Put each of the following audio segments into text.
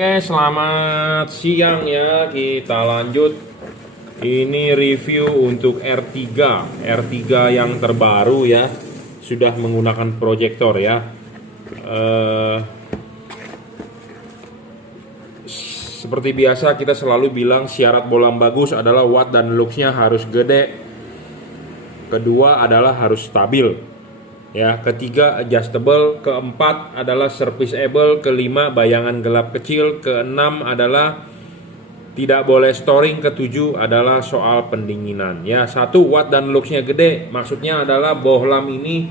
Oke, selamat siang ya. Kita lanjut. Ini review untuk R3 yang terbaru ya. Sudah menggunakan proyektor ya. Seperti biasa kita selalu bilang syarat bohlam bagus adalah watt dan luxnya harus gede. Kedua adalah harus stabil. Ya, ketiga adjustable, keempat adalah serviceable, kelima bayangan gelap kecil, keenam adalah tidak boleh storing, ketujuh adalah soal pendinginan. Ya, 1 watt dan luxnya gede, maksudnya adalah bohlam ini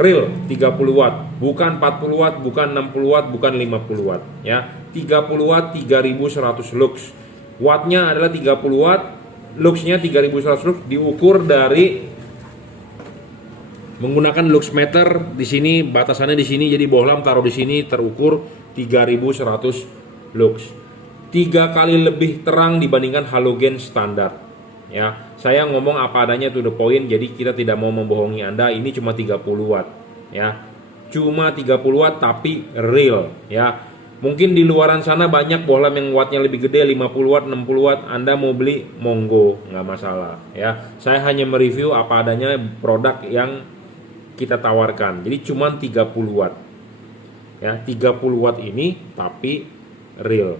real 30 watt, bukan 40 watt, bukan 60 watt, bukan 50 watt. Ya, 30 watt 3100 lux. Wattnya adalah 30 watt, luxnya 3100 lux, diukur dari menggunakan lux meter. Di sini batasannya di sini, jadi bohlam taruh di sini terukur 3100 lux. 3 kali lebih terang dibandingkan halogen standar. Ya, saya ngomong apa adanya to the point, jadi kita tidak mau membohongi Anda. Ini cuma 30 watt. Ya. Cuma 30 watt tapi real, ya. Mungkin di luaran sana banyak bohlam yang wattnya lebih gede, 50 watt, 60 watt. Anda mau beli, monggo, nggak masalah. Ya, saya hanya mereview apa adanya produk yang kita tawarkan. Jadi cuma 30 watt. Ya, 30 watt ini tapi real.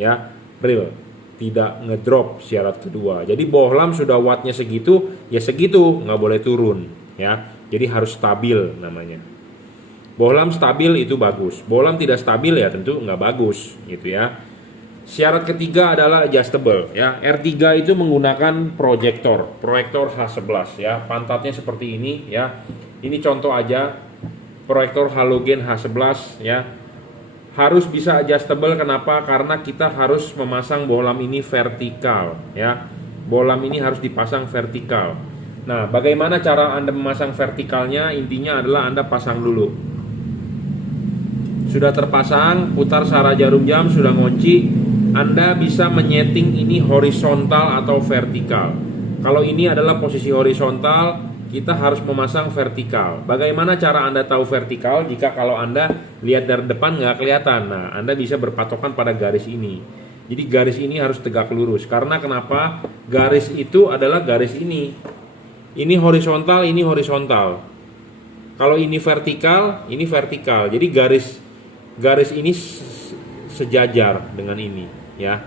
Ya, real. Tidak ngedrop syarat kedua. Jadi bohlam sudah wattnya segitu, ya segitu, nggak boleh turun. Ya, jadi harus stabil namanya. Bohlam stabil itu bagus. Bohlam tidak stabil ya tentu nggak bagus, gitu ya. Syarat ketiga adalah adjustable ya. R3 itu menggunakan proyektor H11 ya. Pantatnya seperti ini ya. Ini contoh aja proyektor halogen H11 ya. Harus bisa adjustable, kenapa? Karena kita harus memasang bohlam ini vertikal ya. Bohlam ini harus dipasang vertikal. Nah, bagaimana cara Anda memasang vertikalnya? Intinya adalah Anda pasang dulu. Sudah terpasang, putar sara jarum jam, sudah ngunci, Anda bisa menyeting ini horizontal atau vertikal. Kalau ini adalah posisi horizontal, kita harus memasang vertikal. Bagaimana cara Anda tahu vertikal? Jika kalau Anda lihat dari depan nggak kelihatan, nah Anda bisa berpatokan pada garis ini. Jadi garis ini harus tegak lurus. Karena kenapa? Garis itu adalah garis ini. Ini horizontal, ini horizontal. Kalau ini vertikal, ini vertikal. Jadi garis ini sejajar dengan ini ya.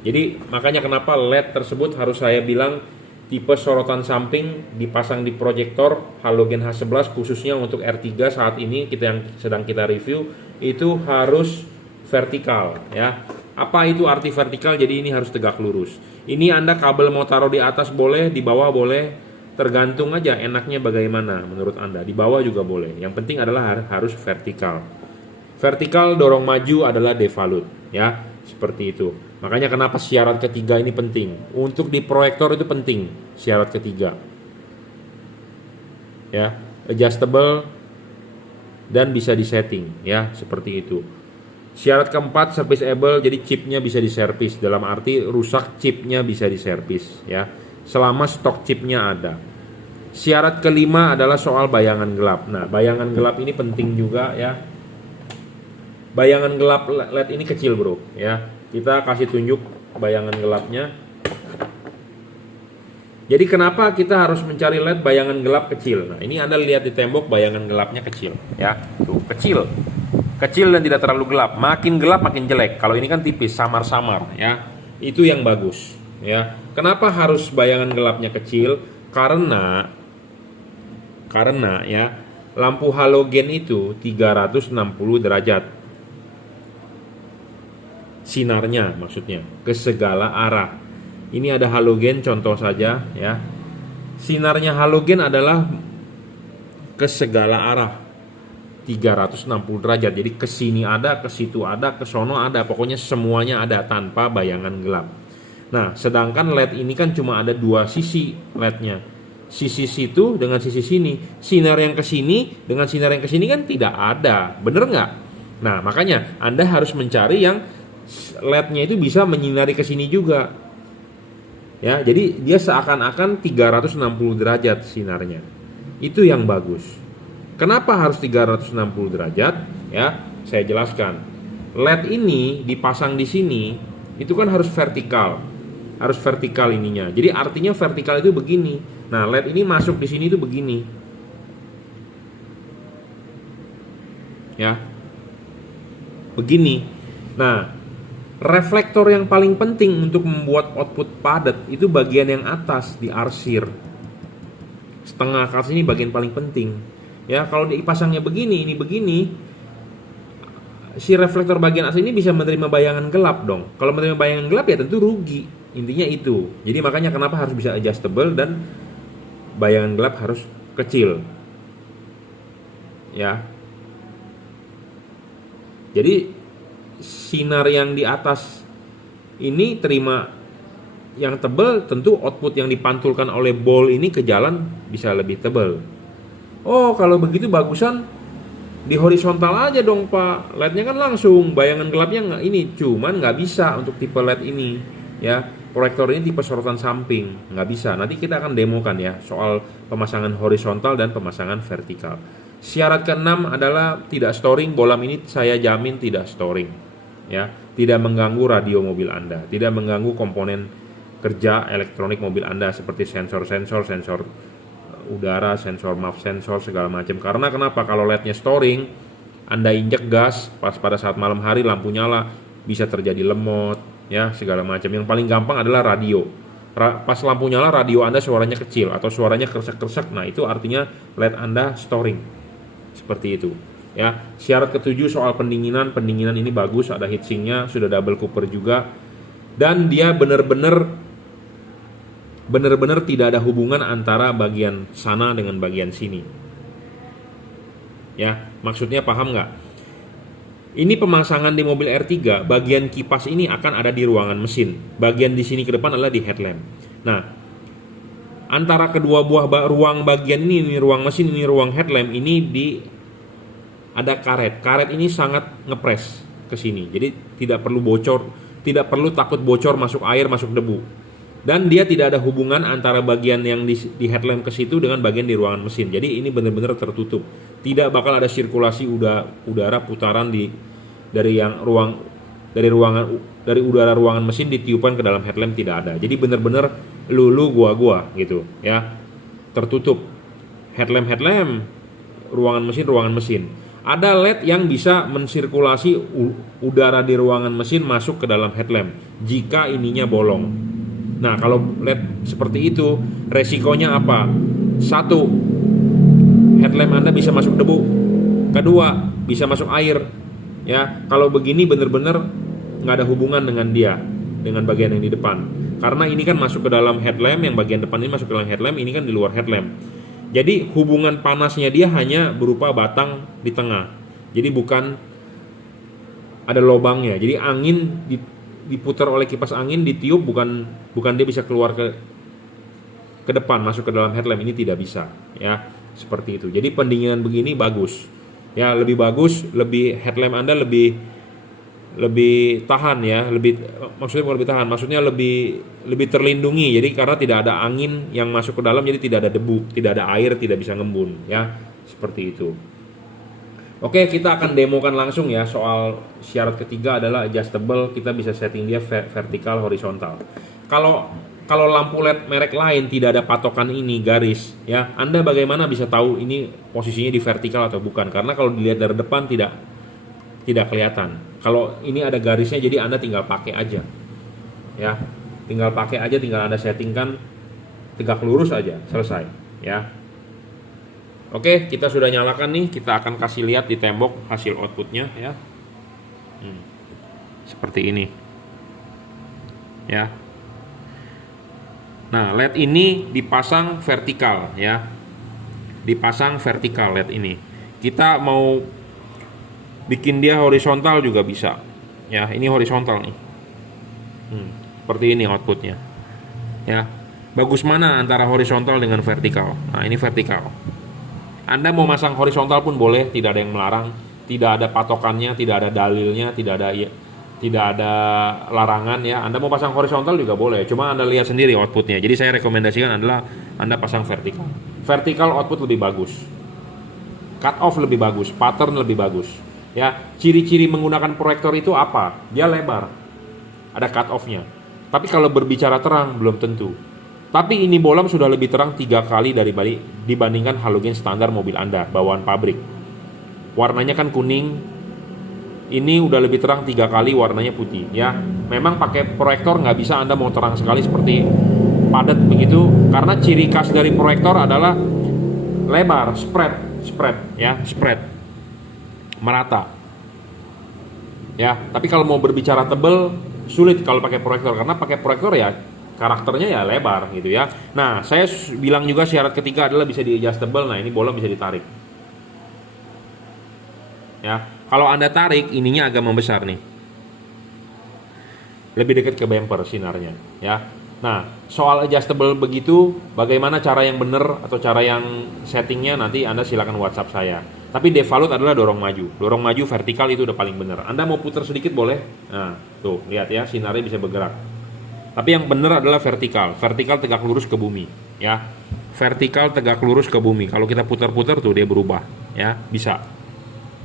Jadi makanya kenapa LED tersebut harus saya bilang tipe sorotan samping dipasang di proyektor halogen H11 khususnya untuk R3 saat ini yang sedang kita review itu harus vertikal ya. Apa itu arti vertikal? Jadi ini harus tegak lurus. Ini Anda kabel mau taruh di atas boleh, di bawah boleh, tergantung aja enaknya bagaimana menurut Anda. Di bawah juga boleh. Yang penting adalah harus vertikal. Vertikal dorong maju adalah devalut ya, seperti itu. Makanya kenapa syarat ketiga ini penting. Untuk di proyektor itu penting syarat ketiga. Ya, adjustable dan bisa disetting ya, seperti itu. Syarat keempat serviceable, jadi chipnya bisa diservis, dalam arti rusak chipnya bisa diservis ya, selama stok chipnya ada. Syarat kelima adalah soal bayangan gelap. Nah, bayangan gelap ini penting juga ya. Bayangan gelap LED ini kecil bro ya. Kita kasih tunjuk bayangan gelapnya. Jadi kenapa kita harus mencari LED bayangan gelap kecil? Nah, ini Anda lihat di tembok bayangan gelapnya kecil ya. Tuh, kecil. Kecil dan tidak terlalu gelap. Makin gelap makin jelek. Kalau ini kan tipis, samar-samar ya. Itu yang bagus ya. Kenapa harus bayangan gelapnya kecil? Karena ya lampu halogen itu 360 derajat. Sinarnya maksudnya ke segala arah. Ini ada halogen contoh saja ya. Sinarnya halogen adalah ke segala arah 360 derajat. Jadi ke sini ada, ke situ ada, ke sono ada, pokoknya semuanya ada tanpa bayangan gelap. Nah, sedangkan LED ini kan cuma ada 2 sisi LED-nya. Sisi situ dengan sisi sini. Sinar yang ke sini dengan sinar yang ke sini kan tidak ada. Bener nggak? Nah, makanya Anda harus mencari yang LED-nya itu bisa menyinari ke sini juga. Ya, jadi dia seakan-akan 360 derajat sinarnya. Itu yang bagus. Kenapa harus 360 derajat? Ya, saya jelaskan. LED ini dipasang di sini itu kan harus vertikal ininya. Jadi artinya vertikal itu begini. Nah, LED ini masuk di sini itu begini. Ya. Begini. Nah, reflektor yang paling penting untuk membuat output padat itu bagian yang atas di arsir. Setengah ke atas ini bagian paling penting. Ya, kalau dipasangnya begini, ini begini, si reflektor bagian atas ini bisa menerima bayangan gelap dong. Kalau menerima bayangan gelap ya tentu rugi. Intinya itu. Jadi makanya kenapa harus bisa adjustable dan bayangan gelap harus kecil. Ya. Jadi sinar yang di atas ini terima yang tebal, tentu output yang dipantulkan oleh ball ini ke jalan bisa lebih tebal. Oh, kalau begitu bagusan di horizontal aja dong Pak, LED-nya kan langsung, bayangan gelapnya nggak ini, cuman nggak bisa untuk tipe LED ini ya. Proyektor ini tipe sorotan samping, nggak bisa. Nanti kita akan demokan ya soal pemasangan horizontal dan pemasangan vertikal. Syarat keenam adalah tidak storing. Bohlam ini saya jamin tidak storing ya, tidak mengganggu radio mobil Anda, tidak mengganggu komponen kerja elektronik mobil Anda seperti sensor udara, sensor MAF sensor segala macam. Karena kenapa? Kalau LED-nya storing, Anda injek gas pas pada saat malam hari lampu nyala bisa terjadi lemot ya, segala macam. Yang paling gampang adalah radio. Pas lampu nyala radio Anda suaranya kecil atau suaranya kresek-kresek. Nah, itu artinya LED Anda storing. Seperti itu ya. Syarat ketujuh soal pendinginan ini bagus, ada heatsinknya, sudah double cooper juga, dan dia benar-benar tidak ada hubungan antara bagian sana dengan bagian sini ya. Maksudnya paham nggak? Ini pemasangan di mobil R3, bagian kipas ini akan ada di ruangan mesin, bagian di sini ke depan adalah di headlamp. Nah, antara kedua buah ruang bagian ini ruang mesin, ini ruang headlamp, ini ada karet. Karet ini sangat ngepres ke sini. Jadi tidak perlu bocor, tidak perlu takut bocor, masuk air, masuk debu. Dan dia tidak ada hubungan antara bagian yang di headlamp ke situ dengan bagian di ruangan mesin. Jadi ini benar-benar tertutup. Tidak bakal ada sirkulasi udara putaran dari udara ruangan mesin ditiupkan ke dalam headlamp, tidak ada. Jadi benar-benar gua gitu ya, tertutup headlamp ruangan mesin. Ada LED yang bisa mensirkulasi udara di ruangan mesin masuk ke dalam headlamp jika ininya bolong. Nah, kalau LED seperti itu resikonya apa? Satu, headlamp Anda bisa masuk debu. Kedua, bisa masuk air ya. Kalau begini benar-benar nggak ada hubungan dengan bagian yang di depan. Karena ini kan masuk ke dalam headlamp, yang bagian depan ini masuk ke dalam headlamp, ini kan di luar headlamp. Jadi hubungan panasnya dia hanya berupa batang di tengah. Jadi bukan ada lubangnya. Jadi angin diputar oleh kipas angin, ditiup, bukan dia bisa keluar ke depan masuk ke dalam headlamp, ini tidak bisa ya. Seperti itu. Jadi pendinginan begini bagus. Ya, lebih bagus, headlamp Anda lebih tahan ya, maksudnya bukan lebih tahan, maksudnya lebih terlindungi. Jadi karena tidak ada angin yang masuk ke dalam, jadi tidak ada debu, tidak ada air, tidak bisa ngembun ya, seperti itu. Oke, kita akan demokan langsung ya. Soal syarat ketiga adalah adjustable, kita bisa setting dia vertikal, horizontal. Kalau lampu LED merek lain tidak ada patokan ini garis ya, Anda bagaimana bisa tahu ini posisinya di vertikal atau bukan? Karena kalau dilihat dari depan tidak kelihatan. Kalau ini ada garisnya, jadi Anda tinggal pakai aja ya, tinggal Anda settingkan tegak lurus aja, selesai ya. Oke, kita sudah nyalakan nih, kita akan kasih lihat di tembok hasil outputnya ya. Seperti ini ya. Nah, LED ini dipasang vertikal ya, LED ini. Kita mau bikin dia horizontal juga bisa ya. Ini horizontal nih, seperti ini outputnya ya. Bagus mana antara horizontal dengan vertikal? Nah, ini vertikal. Anda mau masang horizontal pun boleh, tidak ada yang melarang, tidak ada patokannya, tidak ada dalilnya, tidak ada larangan ya. Anda mau pasang horizontal juga boleh, cuma Anda lihat sendiri outputnya. Jadi saya rekomendasikan adalah Anda pasang vertikal. Vertikal output lebih bagus, cut off lebih bagus, pattern lebih bagus. Ya, ciri-ciri menggunakan proyektor itu apa? Dia lebar, ada cut off-nya. Tapi kalau berbicara terang belum tentu. Tapi ini bohlam sudah lebih terang 3 kali dibandingkan halogen standar mobil Anda bawaan pabrik. Warnanya kan kuning. Ini udah lebih terang 3 kali, warnanya putih. Ya, memang pakai proyektor nggak bisa Anda mau terang sekali seperti padat begitu, karena ciri khas dari proyektor adalah lebar, spread, merata. Ya, tapi kalau mau berbicara tebel sulit kalau pakai proyektor, karena pakai proyektor ya karakternya ya lebar gitu ya. Nah, saya bilang juga syarat ketiga adalah bisa di adjustable. Nah, ini bohlam bisa ditarik. Ya, kalau Anda tarik ininya agak membesar nih. Lebih dekat ke bumper sinarnya, ya. Nah, soal adjustable begitu, bagaimana cara yang benar atau cara yang settingnya nanti Anda silakan WhatsApp saya. Tapi default adalah dorong maju vertikal itu udah paling benar. Anda mau putar sedikit boleh. Nah, tuh lihat ya, sinarnya bisa bergerak. Tapi yang benar adalah vertikal tegak lurus ke bumi, ya. Vertikal tegak lurus ke bumi. Kalau kita putar-putar tuh dia berubah, ya, bisa.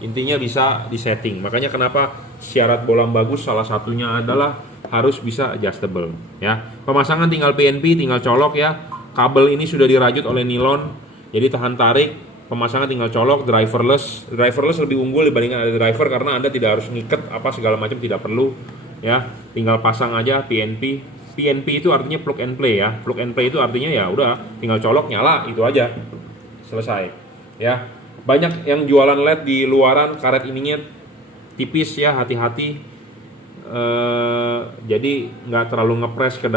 Intinya bisa disetting. Makanya kenapa syarat bohlam bagus salah satunya adalah harus bisa adjustable, ya. Pemasangan tinggal PNP, tinggal colok ya. Kabel ini sudah dirajut oleh nilon, jadi tahan tarik. Pemasangan tinggal colok, driverless lebih unggul dibandingkan ada driver karena Anda tidak harus ngiket apa segala macam, tidak perlu, ya. Tinggal pasang aja PNP. PNP itu artinya plug and play ya. Plug and play itu artinya ya udah tinggal colok nyala, itu aja. Selesai. Ya. Banyak yang jualan LED di luaran, karet ininya tipis ya, hati-hati. Jadi nggak terlalu ngepres ke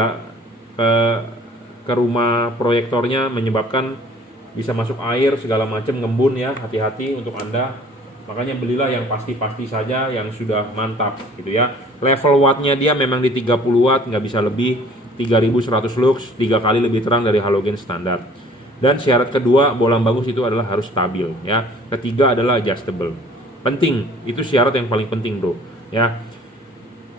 rumah proyektornya, menyebabkan bisa masuk air segala macam, ngembun ya, hati-hati untuk Anda. Makanya belilah yang pasti-pasti saja, yang sudah mantap gitu ya. Level wattnya dia memang di 30 watt, nggak bisa lebih, 3100 lux, 3 kali lebih terang dari halogen standar. Dan syarat kedua bohlam bagus itu adalah harus stabil ya. Ketiga adalah adjustable. Penting, itu syarat yang paling penting bro ya.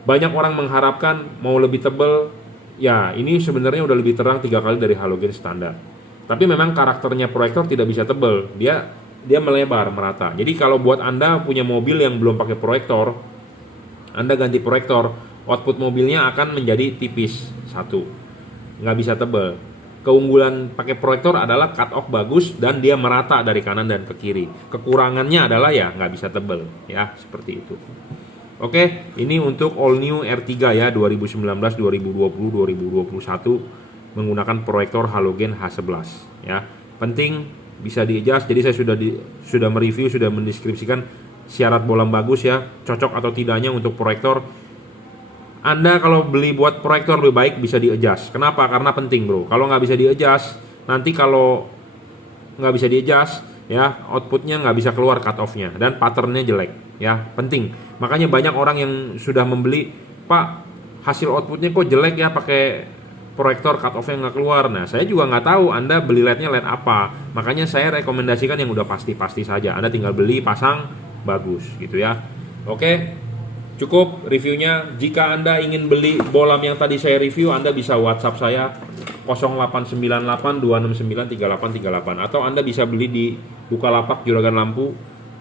Banyak orang mengharapkan mau lebih tebal, ya ini sebenarnya udah lebih terang 3 kali dari halogen standar. Tapi memang karakternya proyektor tidak bisa tebal, dia melebar, merata. Jadi kalau buat Anda punya mobil yang belum pakai proyektor, Anda ganti proyektor, output mobilnya akan menjadi tipis, satu, nggak bisa tebal. Keunggulan pakai proyektor adalah cut off bagus dan dia merata dari kanan dan ke kiri. Kekurangannya adalah ya nggak bisa tebal, ya seperti itu. Oke, ini untuk all new R3 ya 2019, 2020, 2021 menggunakan proyektor halogen H11 ya. Penting bisa di-adjust. Jadi saya sudah mereview, sudah mendeskripsikan syarat bohlam bagus ya, cocok atau tidaknya untuk proyektor. Anda kalau beli buat proyektor lebih baik bisa di-adjust. Kenapa? Karena penting bro. Kalau nggak bisa di-adjust, nanti kalau nggak bisa di-adjust ya, outputnya nggak bisa keluar cut off-nya dan patternnya jelek ya. Penting. Makanya banyak orang yang sudah membeli, Pak hasil outputnya kok jelek ya pakai proyektor, cut off-nya nggak keluar. Nah, saya juga nggak tahu Anda beli LED-nya LED apa. Makanya saya rekomendasikan yang udah pasti-pasti saja. Anda tinggal beli, pasang, bagus gitu ya. Oke, cukup reviewnya. Jika Anda ingin beli bohlam yang tadi saya review, Anda bisa WhatsApp saya 0898-269-3838. Atau Anda bisa beli di Bukalapak Juragan Lampu,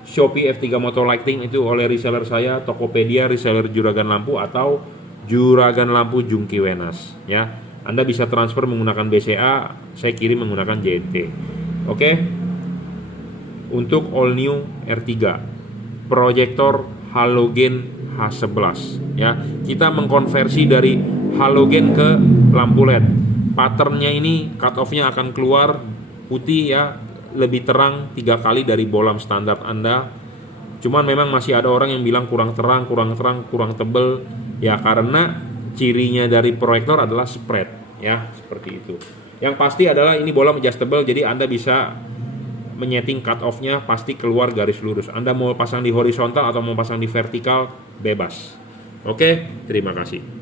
Shopee F3 Motor Lighting itu oleh reseller saya, Tokopedia reseller Juragan Lampu, atau Juragan Lampu Jungki Wenas ya. Anda bisa transfer menggunakan BCA, saya kirim menggunakan JNT. Oke. Untuk all new R3 proyektor halogen H11 ya. Kita mengkonversi dari halogen ke lampu LED. Patternnya ini cut off-nya akan keluar putih ya, lebih terang 3 kali dari bohlam standar Anda. Cuman memang masih ada orang yang bilang kurang terang, kurang tebel ya, karena cirinya dari proyektor adalah spread ya, seperti itu. Yang pasti adalah ini bohlam adjustable, jadi Anda bisa menyeting cut off-nya pasti keluar garis lurus. Anda mau pasang di horizontal atau mau pasang di vertikal bebas. Oke, terima kasih.